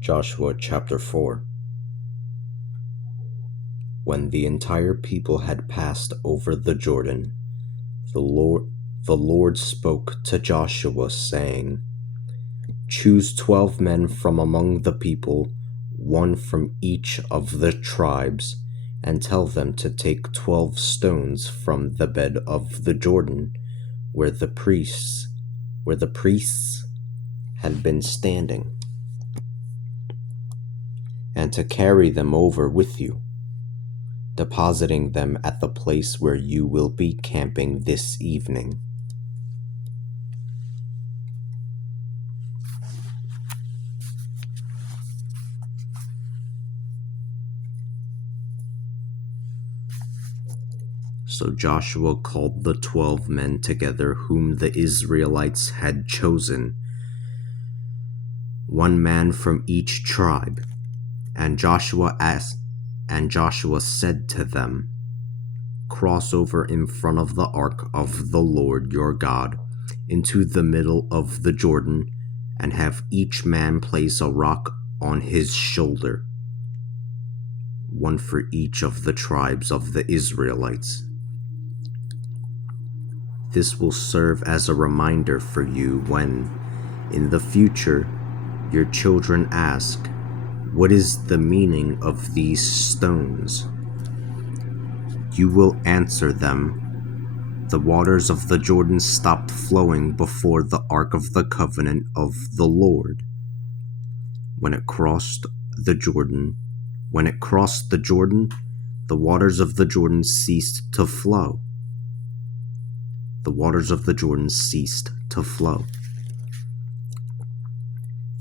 Joshua chapter 4. When the entire people had passed over the Jordan, the Lord spoke to Joshua, saying, "Choose 12 men from among the people, one from each of the tribes, and tell them to take 12 stones from the bed of the Jordan, where the priests had been standing, and to carry them over with you, depositing them at the place where you will be camping this evening." So Joshua called the 12 men together whom the Israelites had chosen, one man from each tribe. And Joshua said to them, "Cross over in front of the ark of the Lord your God into the middle of the Jordan, and have each man place a rock on his shoulder, one for each of the tribes of the Israelites. This will serve as a reminder for you when, in the future, your children ask, 'What is the meaning of these stones?' You will answer them, 'The waters of the Jordan stopped flowing before the Ark of the Covenant of the Lord. When it crossed the Jordan, the waters of the Jordan ceased to flow. The waters of the Jordan ceased to flow.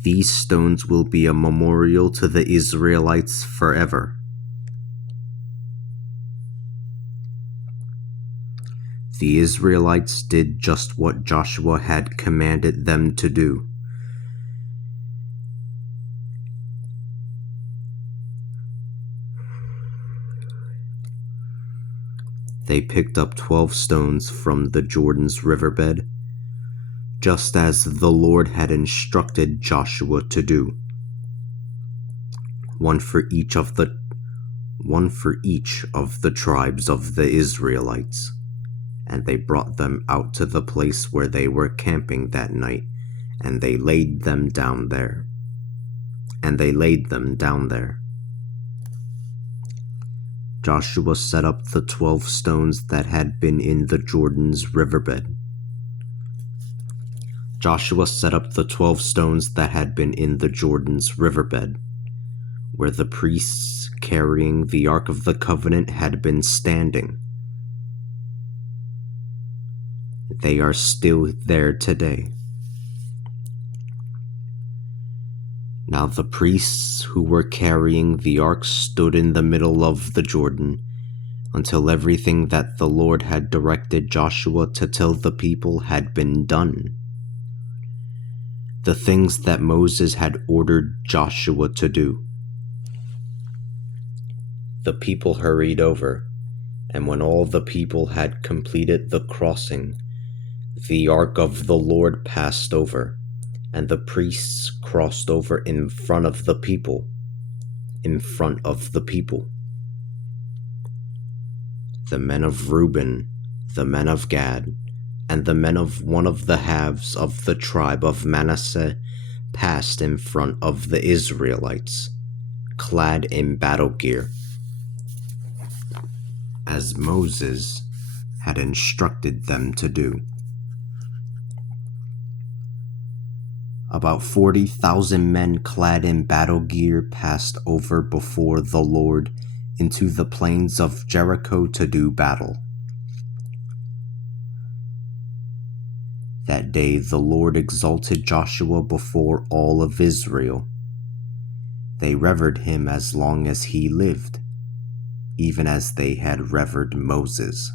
These stones will be a memorial to the Israelites forever." The Israelites did just what Joshua had commanded them to do. They picked up 12 stones from the Jordan's riverbed, just as the Lord had instructed Joshua to do, one for each of the tribes of the Israelites. And they brought them out to the place where they were camping that night, and they laid them down there. Joshua set up the 12 stones that had been in the Jordan's riverbed. Where the priests carrying the Ark of the Covenant had been standing. They are still there today. Now the priests who were carrying the ark stood in the middle of the Jordan until everything that the Lord had directed Joshua to tell the people had been done. The things that Moses had ordered Joshua to do. The people hurried over, and when all the people had completed the crossing, the ark of the Lord passed over, and the priests crossed over in front of the people. The men of Reuben, the men of Gad, and the men of one of the halves of the tribe of Manasseh passed in front of the Israelites, clad in battle gear, as Moses had instructed them to do. About 40,000 men clad in battle gear passed over before the Lord into the plains of Jericho to do battle. That day the Lord exalted Joshua before all of Israel. They revered him as long as he lived, even as they had revered Moses.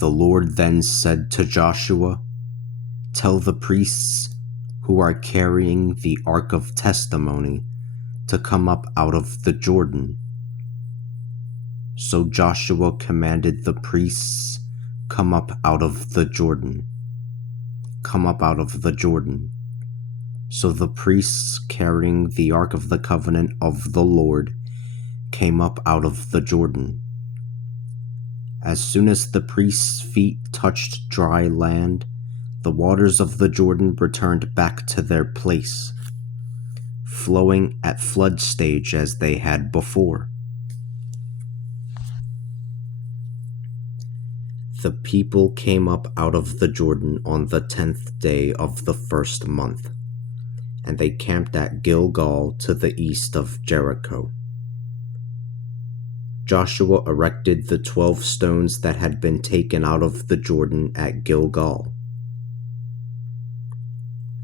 The Lord then said to Joshua, "Tell the priests who are carrying the Ark of Testimony to come up out of the Jordan." So Joshua commanded the priests, "Come up out of the Jordan." So the priests carrying the Ark of the Covenant of the Lord came up out of the Jordan. As soon as the priests' feet touched dry land, the waters of the Jordan returned back to their place, flowing at flood stage as they had before. The people came up out of the Jordan on the 10th day of the first month, and they camped at Gilgal to the east of Jericho. Joshua erected the 12 stones that had been taken out of the Jordan at Gilgal.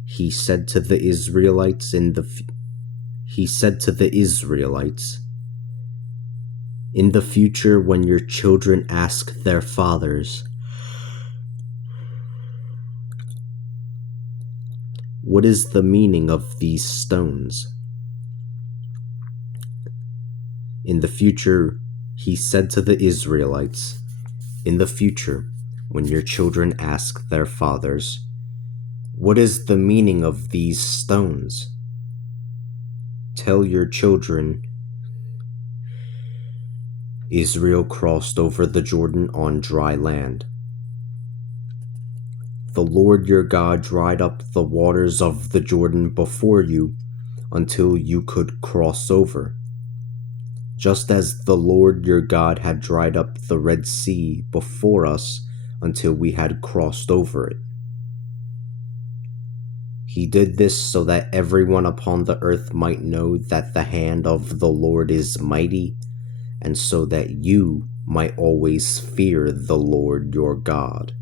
He said to the Israelites, "In the future, when your children ask their fathers, 'What is the meaning of these stones?' In the future, he said to the Israelites, in the future, when your children ask their fathers, 'What is the meaning of these stones?' tell your children, 'Israel crossed over the Jordan on dry land. The Lord your God dried up the waters of the Jordan before you until you could cross over, just as the Lord your God had dried up the Red Sea before us until we had crossed over it. He did this so that everyone upon the earth might know that the hand of the Lord is mighty, and so that you might always fear the Lord your God.'"